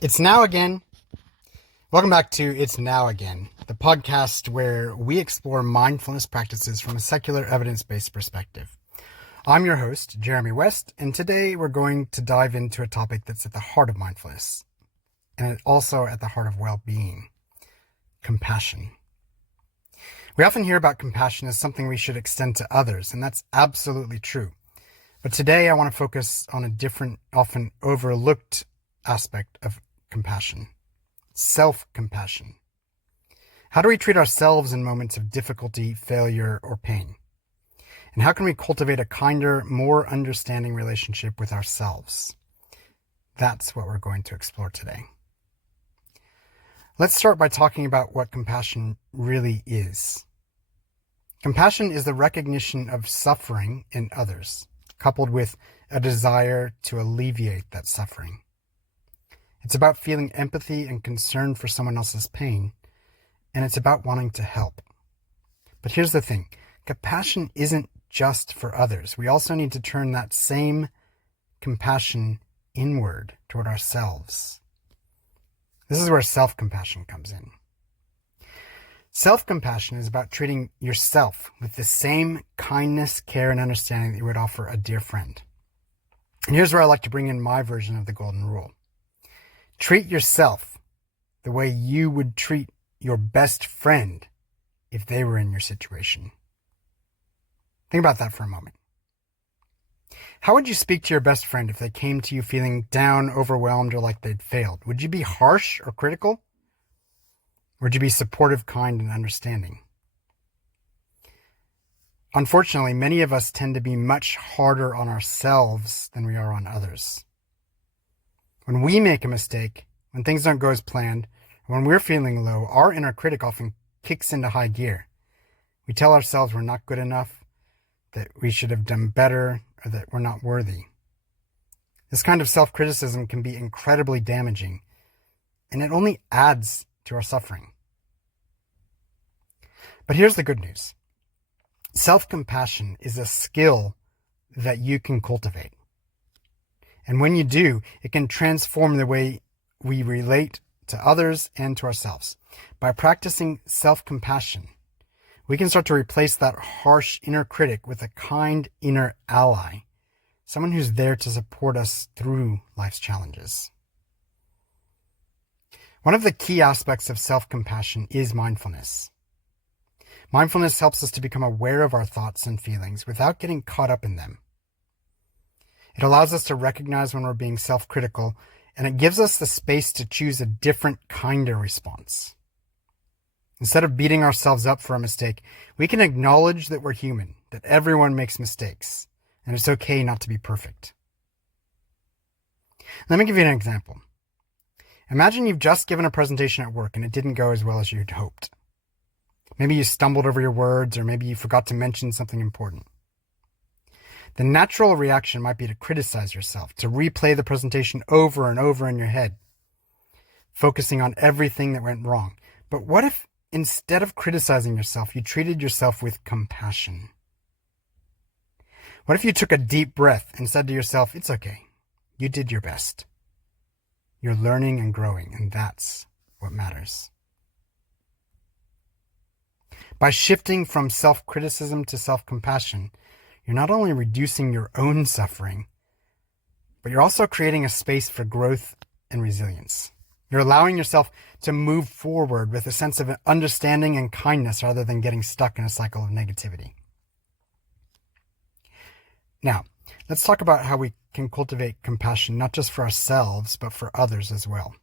It's now again. Welcome back to It's Now Again, the podcast where we explore mindfulness practices from a secular evidence-based perspective. I'm your host, Jeremy West, and today we're going to dive into a topic that's at the heart of mindfulness, and also at the heart of well-being: compassion. We often hear about compassion as something we should extend to others, and that's absolutely true. But today I want to focus on a different, often overlooked aspect of compassion: self-compassion. How do we treat ourselves in moments of difficulty, failure, or pain? And how can we cultivate a kinder, more understanding relationship with ourselves? That's what we're going to explore today. Let's start by talking about what compassion really is. Compassion is the recognition of suffering in others, coupled with a desire to alleviate that suffering. It's about feeling empathy and concern for someone else's pain, and it's about wanting to help. But here's the thing: compassion isn't just for others. We also need to turn that same compassion inward toward ourselves. This is where self-compassion comes in. Self-compassion is about treating yourself with the same kindness, care, and understanding that you would offer a dear friend. And here's where I like to bring in my version of the golden rule. Treat yourself the way you would treat your best friend if they were in your situation. Think about that for a moment. How would you speak to your best friend if they came to you feeling down, overwhelmed, or like they'd failed? Would you be harsh or critical? Or would you be supportive, kind, and understanding? Unfortunately, many of us tend to be much harder on ourselves than we are on others. When we make a mistake, when things don't go as planned, when we're feeling low, our inner critic often kicks into high gear. We tell ourselves we're not good enough, that we should have done better, or that we're not worthy. This kind of self-criticism can be incredibly damaging, and it only adds to our suffering. But here's the good news. Self-compassion is a skill that you can cultivate. And when you do, it can transform the way we relate to others and to ourselves. By practicing self-compassion, we can start to replace that harsh inner critic with a kind inner ally, someone who's there to support us through life's challenges. One of the key aspects of self-compassion is mindfulness. Mindfulness helps us to become aware of our thoughts and feelings without getting caught up in them. It allows us to recognize when we're being self-critical, and it gives us the space to choose a different kind of response. Instead of beating ourselves up for a mistake, we can acknowledge that we're human, that everyone makes mistakes, and it's okay not to be perfect. Let me give you an example. Imagine you've just given a presentation at work and it didn't go as well as you'd hoped. Maybe you stumbled over your words, or maybe you forgot to mention something important. The natural reaction might be to criticize yourself, to replay the presentation over and over in your head, focusing on everything that went wrong. But what if instead of criticizing yourself, you treated yourself with compassion? What if you took a deep breath and said to yourself, it's okay, you did your best. You're learning and growing, and that's what matters. By shifting from self-criticism to self-compassion, you're not only reducing your own suffering, but you're also creating a space for growth and resilience. You're allowing yourself to move forward with a sense of understanding and kindness rather than getting stuck in a cycle of negativity. Now, let's talk about how we can cultivate compassion not just for ourselves, but for others as well.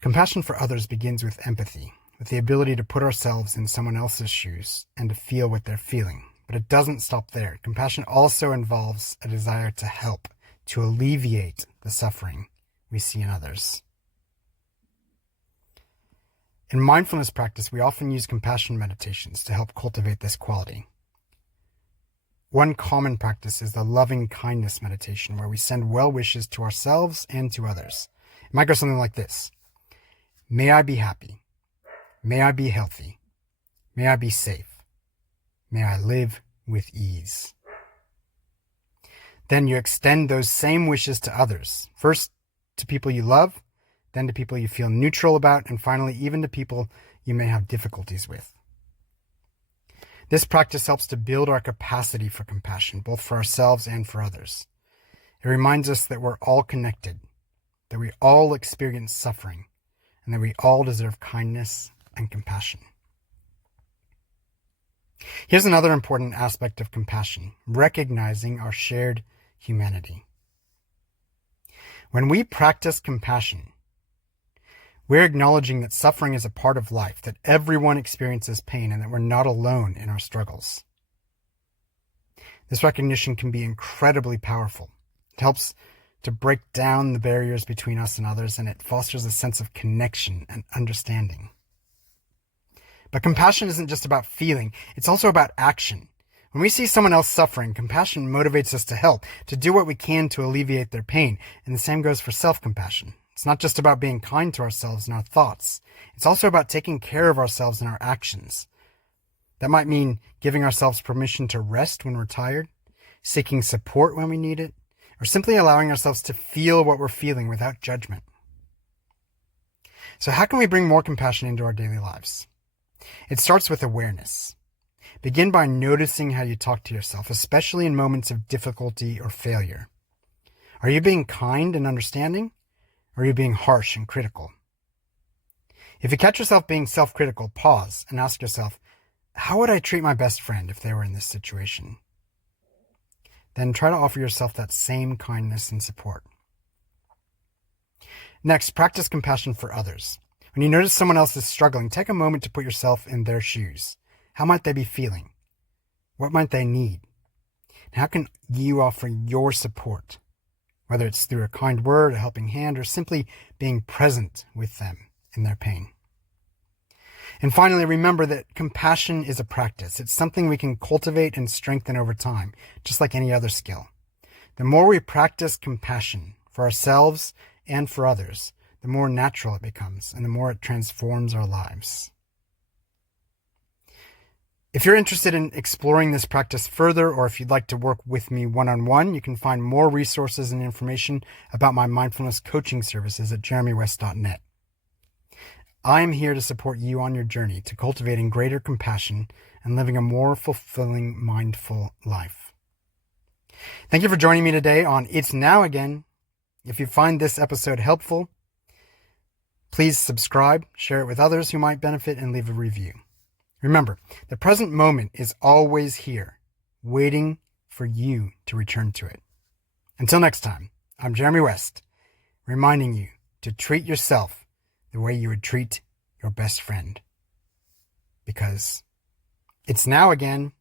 Compassion for others begins with empathy, with the ability to put ourselves in someone else's shoes and to feel what they're feeling. But it doesn't stop there. Compassion also involves a desire to help, to alleviate the suffering we see in others. In mindfulness practice, we often use compassion meditations to help cultivate this quality. One common practice is the loving kindness meditation, where we send well wishes to ourselves and to others. It might go something like this: May I be happy. May I be healthy. May I be safe. May I live with ease. Then you extend those same wishes to others. First to people you love, then to people you feel neutral about, and finally, even to people you may have difficulties with. This practice helps to build our capacity for compassion, both for ourselves and for others. It reminds us that we're all connected, that we all experience suffering, and that we all deserve kindness and compassion. Here's another important aspect of compassion: recognizing our shared humanity. When we practice compassion, we're acknowledging that suffering is a part of life, that everyone experiences pain, and that we're not alone in our struggles. This recognition can be incredibly powerful. It helps to break down the barriers between us and others, and it fosters a sense of connection and understanding. But compassion isn't just about feeling, it's also about action. When we see someone else suffering, compassion motivates us to help, to do what we can to alleviate their pain, and the same goes for self-compassion. It's not just about being kind to ourselves and our thoughts. It's also about taking care of ourselves and our actions. That might mean giving ourselves permission to rest when we're tired, seeking support when we need it, or simply allowing ourselves to feel what we're feeling without judgment. So how can we bring more compassion into our daily lives? It starts with awareness. Begin by noticing how you talk to yourself, especially in moments of difficulty or failure. Are you being kind and understanding? Or are you being harsh and critical? If you catch yourself being self-critical, pause and ask yourself, how would I treat my best friend if they were in this situation? Then try to offer yourself that same kindness and support. Next, practice compassion for others. When you notice someone else is struggling, take a moment to put yourself in their shoes. How might they be feeling? What might they need? And how can you offer your support? Whether it's through a kind word, a helping hand, or simply being present with them in their pain. And finally, remember that compassion is a practice. It's something we can cultivate and strengthen over time, just like any other skill. The more we practice compassion for ourselves and for others, the more natural it becomes and the more it transforms our lives. If you're interested in exploring this practice further, or if you'd like to work with me one-on-one, you can find more resources and information about my mindfulness coaching services at jeremywest.net. I'm here to support you on your journey to cultivating greater compassion and living a more fulfilling, mindful life. Thank you for joining me today on It's Now Again. If you find this episode helpful, please subscribe, share it with others who might benefit, and leave a review. Remember, the present moment is always here, waiting for you to return to it. Until next time, I'm Jeremy West, reminding you to treat yourself the way you would treat your best friend. Because it's now again.